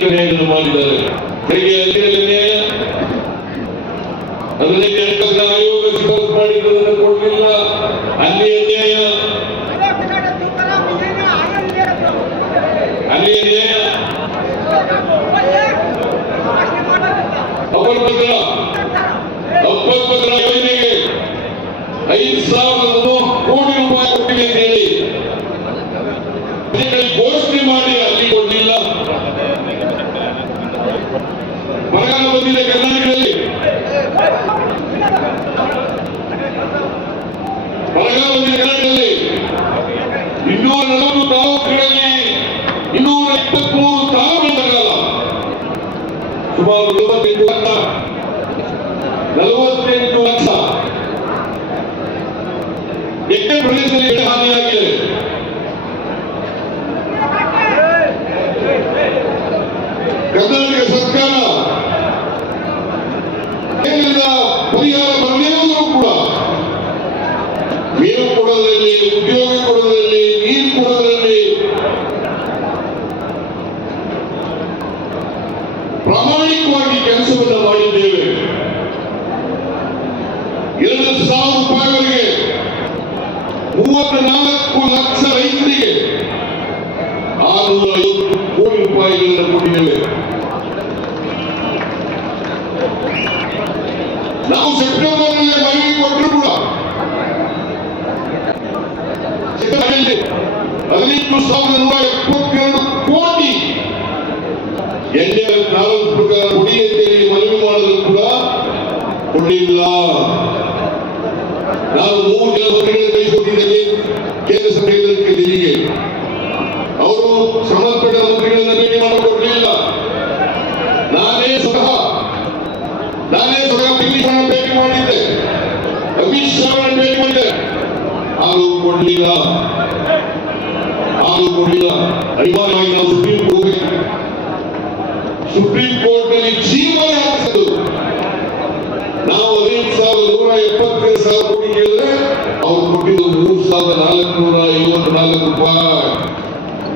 ಮಾಡಿದ್ದಾರೆ. ಹೇಗೆ ನ್ಯಾಯ ಅದರಲ್ಲಿ ಆಯೋಗ ಶಿಫಾರಸು ಮಾಡಿದ್ದನ್ನು ಕೊಡಲಿಲ್ಲ. ಅಲ್ಲಿ ಅನ್ಯಾಯ, ಅಲ್ಲಿ ಅನ್ಯಾಯ. ಅಪ್ಪತ್ಪತ್ರ ಯೋಜನೆಗೆ 5,000 ಕೋಟಿ ರೂಪಾಯಿ ಕೊಟ್ಟಿದೆ ಅಂತ ಹೇಳಿ ಘೋಷಣೆ ಮಾಡಿ ಅಲ್ಲಿ ಕೊಡಲಿಲ್ಲ. ಬರಗಾಲ ಬಂದಿದೆ ಕರ್ನಾಟಕದಲ್ಲಿ, ಬರಗಾಲ ಬಂದಿದೆ ಕರ್ನಾಟಕದಲ್ಲಿ. 240 ತಾಲೂಕುಗಳಲ್ಲಿ 223 ತಾಲೂಕು ಬರಗಾಲ. ಸುಮಾರು 48 ಲಕ್ಷ ಎಕರೆ ಪ್ರದೇಶದಲ್ಲಿ ಬೆಳೆ ಹಾನಿಯಾಗಿದೆ. ಕರ್ನಾಟಕ ಸರ್ಕಾರ ಪರಿಹಾರ ಬರಲಿರುವುದೂ ಕೂಡ ಮೇವು ಕೊಡೋದ್ರಲ್ಲಿ, ಉದ್ಯೋಗ ಕೊಡೋದ್ರಲ್ಲಿ, ನೀರು ಕೊಡೋದ್ರಲ್ಲಿ ಪ್ರಾಮಾಣಿಕವಾಗಿ ಕೆಲಸವನ್ನು ಮಾಡಿದ್ದೇವೆ. 2,000 ರೂಪಾಯಿವರೆಗೆ 34 ಲಕ್ಷ ರೈತರಿಗೆ 650 ಕೋಟಿ ರೂಪಾಯಿಗಳನ್ನು ಕೊಟ್ಟಿದ್ದೇವೆ. ನಾವು ಸೆಪ್ಟೆಂಬರ್ ಮನವಿ ಕೊಟ್ಟರು ಕೂಡ 18,172 ಕೋಟಿ NDR-4 ಪ್ರಕಾರ ಕೊಡಿ ಅಂತೇಳಿ ಮನವಿ ಮಾಡಿದ್ರು ಕೂಡ ಕೊಡಲಿಲ್ಲ. ನಾವು 3 ಜನ ಮಂತ್ರಿಗಳ ಕೈ ಕೊಟ್ಟಿದ್ದೇವೆ ಕೇಂದ್ರ ಸರ್ಕಾರಕ್ಕೆ ದಿಲ್ಲಿಗೆ. ಅವರು ಸಂಬಂಧಪಟ್ಟ ಮಂತ್ರಿಗಳನ್ನ ಭೇಟಿ ಮಾಡಿಕೊಡಲಿಲ್ಲ. ನಾನೇ ಸ್ವತಃ ಭೇಟಿ ಮಾಡಿದ್ದೆ, ಅಮಿತ್ ಶಾ ಭೇಟಿ ಮಾಡಿದ್ದೆ. ಆದರೂ ಕೊಡಲಿಲ್ಲ. ಅನಿವಾರ್ಯವಾಗಿ ನಾವು ಸುಪ್ರೀಂ ಕೋರ್ಟ್ ನಲ್ಲಿ ಜೀವನ ಹಾಕಿಸಲು ನಾವು 15,172 ಕೋಟಿ ಕೇಳಿದ್ರೆ ಅವ್ರು ಕೊಟ್ಟಿದ್ದು 3,454 ರೂಪಾಯಿ.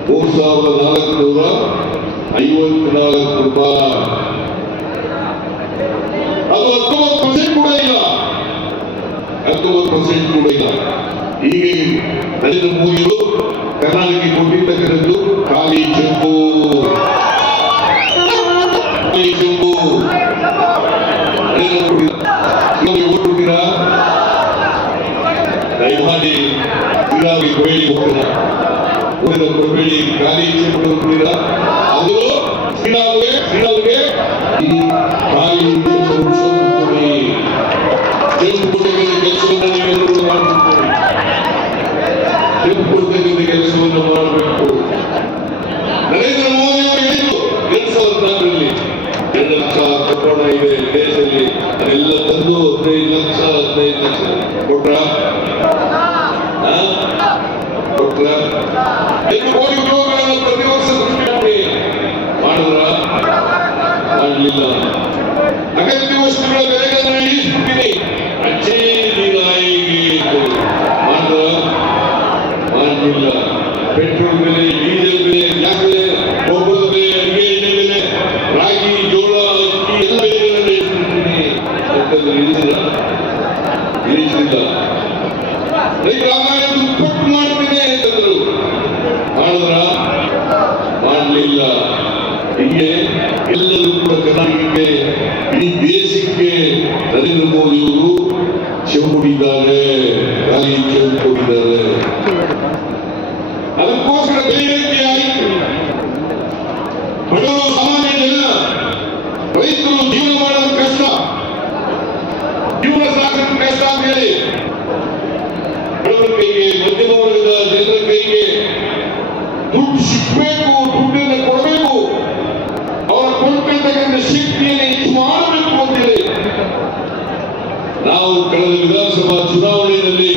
3,454 ರೂಪಾಯಿ. ಅದು 19% ಕೂಡ ಇಲ್ಲ. 19% ಕೂಡ ಇಲ್ಲ. ಹೀಗೆ ನರೇಂದ್ರ ಮೋದಿಯವರು ಕರ್ನಾಟಕಕ್ಕೆ ಕೊಟ್ಟಿರ್ತಕ್ಕಂಥದ್ದು ಖಾಲಿ ಚೆಂಬು. ದಯಮಾಡಿ ನೀರಾವರಿ ಕೊಯ್ಲಿ ಹೋಗ್ತೀರಾ, ಕೊಡಬೇಡಿ. ಖಾಲಿ ಚೆಂಬು ಹೋಗ್ತೀರಾ, ಅದು ಶ್ರೀರಾಮ್ಗೆ ಖಾಲಿ ಚೆಂಬು ಕೆಲಸವನ್ನು ಮಾಡಬೇಕು. ನರೇಂದ್ರ ಮೋದಿ ಅವರು ಹೇಳಿದ್ರು 2014ರಲ್ಲಿ 2 ಲಕ್ಷ ಕೊರೋನಾ ಇದೆ ದೇಶದಲ್ಲಿ, ಅದೆಲ್ಲ ತಂದು 15 ಲಕ್ಷ ಕೊಟ್ರ 2 ಕೋಟಿ ಉದ್ಯೋಗಗಳನ್ನು ಪ್ರತಿ ವರ್ಷ ಸೃಷ್ಟಿ ಮಾಡಿದ್ರ? ಮಾಡಲಿಲ್ಲ. ಅಗತ್ಯ ವಸ್ತುಗಳ ಬೆಲೆಗಳನ್ನು ಇಳಿಸ್ಬಿಟ್ಟಿದೆ. ಅಚ್ಚೇ ಮಾಡಲಿಲ್ಲ. ಪೆಟ್ರೋಲ್ ಬೆಲೆ, ಡೀಸೆಲ್ ಬೆಲೆ, ಗ್ಯಾಸ್ ಬೆಲೆ, ಗೊಬ್ಬರದ ಬೆಲೆ, ಅಡಿಗೆ ಎಣ್ಣೆ ಬೆಲೆ, ರಾಗಿ, ಜೋಳ, ಅಕ್ಕಿ ಎಲ್ಲ ಬೆಲೆಗಳನ್ನು ಇಳಿಸಿಲ್ಲ. ರೈತರ ಆದಾಯ ದುಪ್ಪಟ್ಟು ಮಾಡ್ತೇನೆ ಅಂತಂದ್ರು. ಮಾಡಿದ್ರ? ಮಾಡಲಿಲ್ಲ. ಹೀಗೆ ಎಲ್ಲರೂ ಕೂಡ ಕರ್ನಾಟಕಕ್ಕೆ, ಇಡೀ ದೇಶಕ್ಕೆ ನರೇಂದ್ರ ಮೋದಿಯವರು ಚೆಂಬು ಕೊಟ್ಟಿದ್ದಾರೆ, ಖಾಲಿ ಚೆಂಬು ಕೊಟ್ಟಿದ್ದಾರೆ. ಅದಕ್ಕೋಸ್ಕರ ಬೆಲೆ ಏರಿಕೆ ಆಯಿತು. ಬಡವರು, ಸಾಮಾನ್ಯ ಜನ, ರೈತರು ಜೀವನ ಮಾಡೋದು ಕಷ್ಟ, ಜೀವನ ಸಾಗೋದು ಕಷ್ಟ ಅಂತ ಹೇಳಿ ಬಡವರ ಕೈಗೆ, ಮಧ್ಯಮ ವರ್ಗದ ಜನರ ಕೈಗೆ ದುಡ್ಡು ಸಿಗಬೇಕು, ದುಡ್ಡನ್ನು ಕೊಡಬೇಕು, ಅವರ ಕೊಟ್ಟಿರ್ತಕ್ಕಂಥ ಶಕ್ತಿಯನ್ನು ಹೆಚ್ಚು ಮಾಡಬೇಕು ಅಂತೇಳಿ ನಾವು ಕಳೆದ ವಿಧಾನಸಭಾ ಚುನಾವಣೆಯಲ್ಲಿ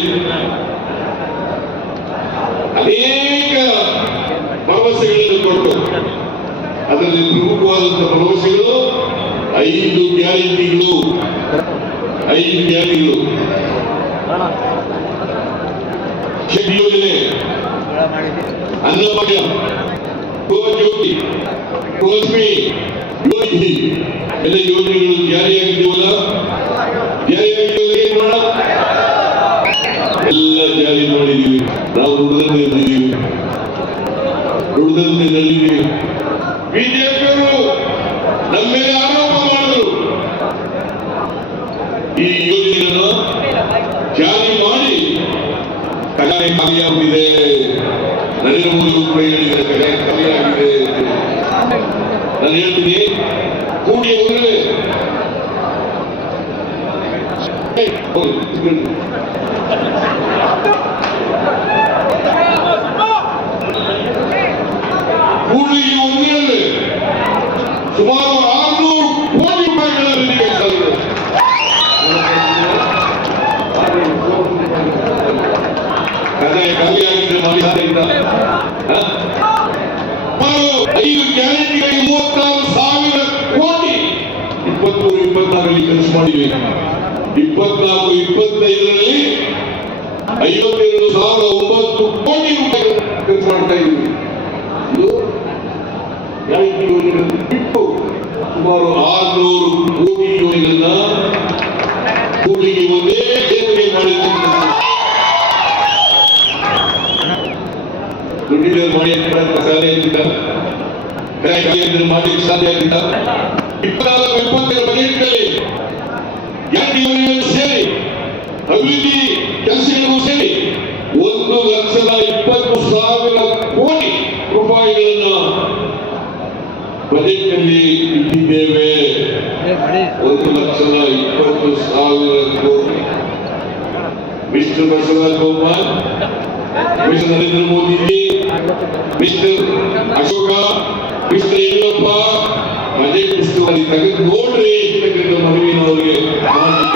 ಅನೇಕ ಭರವಸೆಗಳನ್ನು ಕೊಟ್ಟು, ಅದರಲ್ಲಿ ಪ್ರಮುಖವಾದಂತಹ ಭರವಸೆಗಳು 5 ಗ್ಯಾರಂಟಿಗಳು. ಶಕ್ತಿ ಯೋಜನೆ, ಅನ್ನಭಾಗ್ಯ, ಗೃಹಜ್ಯೋತಿ, ಗೃಹಲಕ್ಷ್ಮಿ ಯೋಜನೆ ಎಲ್ಲ ಯೋಜನೆಗಳು ಜಾರಿಯಾಗಿದ್ದೀವಲ್ಲ, ಜಾರಿಯಾಗಿದ್ದೀವಲ್ಲ, ಏನ್ ಮಾಡ ಎಲ್ಲ ಜಾರಿ ಮಾಡಿದೀವಿ. ನಾವು ನುಡಿದಂತೆ ನಡೆದೀವಿ, ನುಡಿದಂತೆ ನಡೆದೀವಿ. ಬಿಜೆಪಿಯವರು ನಮ್ಮ ಮೇಲೆ ಆರೋಪ ಮಾಡಿದ್ರು, ಈ ಯೋಜನೆಯನ್ನು ಜಾರಿ ಮಾಡಿ ಖಜಾನೆ ಖಾಲಿಯಾಗಿದೆ, ನರೇಂದ್ರ ಮೋದಿ ರೂಪಾಯಿ ಹೇಳಿದರೆ ಖಜಾನೆ ಖಾಲಿಯಾಗಿದೆ. ನಾನು ಹೇಳ್ತೀನಿ, ಕೂಡಿ ಹೋದ್ರೆ ಕೂಡಿಗೆ ಒಂದೇ ಸುಮಾರು 600 ಕೋಟಿ ರೂಪಾಯಿಗಳ ನಿಧಿ ಕಳಿಸಲಾಗಿದೆ. ಖಜಾನೆ ಖಾಲಿಯಾಗಿದೆ ಮಾಡಿದ್ದರಿಂದ 5 ಗ್ಯಾರಂಟಿಗಳಿಗೆ 36,000 ಕೋಟಿ 23-24 ಖರ್ಚು ಮಾಡಿವೆ. 24-25ರಲ್ಲಿ 52,009 ಕೋಟಿ ರೂಪಾಯಿ ಖರ್ಚು ಮಾಡ್ತಾ ಇದ್ದೀವಿ. ಇದು ಗ್ಯಾರಂಟಿ ಯೋಜನೆಗಳನ್ನು ಬಿಟ್ಟು ಸುಮಾರು 600 ಕೋಟಿ ಯೋಜನೆಗಳನ್ನ ಕೂಡಿಗೆ ಒಂದೇ ಸೇರ್ಪಡೆ ಮಾಡಿದ್ದಾರೆ. ದುಡ್ಡಿಗೆ ಮಾಡಿ ಸಾಧ್ಯ ಆಗಿಲ್ಲ, ಮಾಡಲಿಕ್ಕೆ ಸಾಧ್ಯ ಆಗಿಲ್ಲ. 24-25 ಬಜೆಟ್ನಲ್ಲಿ ಗ್ಯಾರಂಟಿ ಯೋಜನೆಗಳು ಸೇರಿ ಅಭಿವೃದ್ಧಿ ಕೆಲಸಗಳಿಗೂ ಸೇರಿ 1,20,000 ಕೋಟಿ ರೂಪಾಯಿಗಳನ್ನ ಬಜೆಟ್ನಲ್ಲಿ ಇಟ್ಟಿದ್ದೇವೆ. 1,20,000 ಕೋಟಿ. Mister Basavaraj Bommai, mister Narendra Modi ji, mister Ashoka, mister Yediyurappa budget ಪುಸ್ತಕದಲ್ಲಿ ತೆಗೆದು ನೋಡ್ರಿ ಅಂತಕ್ಕಂಥ ಮನವಿನವರಿಗೆ ಬಜೆಟ್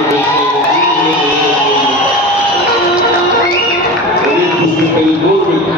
ಪುಸ್ತಕದಲ್ಲಿ ನೋಡ್ಬೇಕು.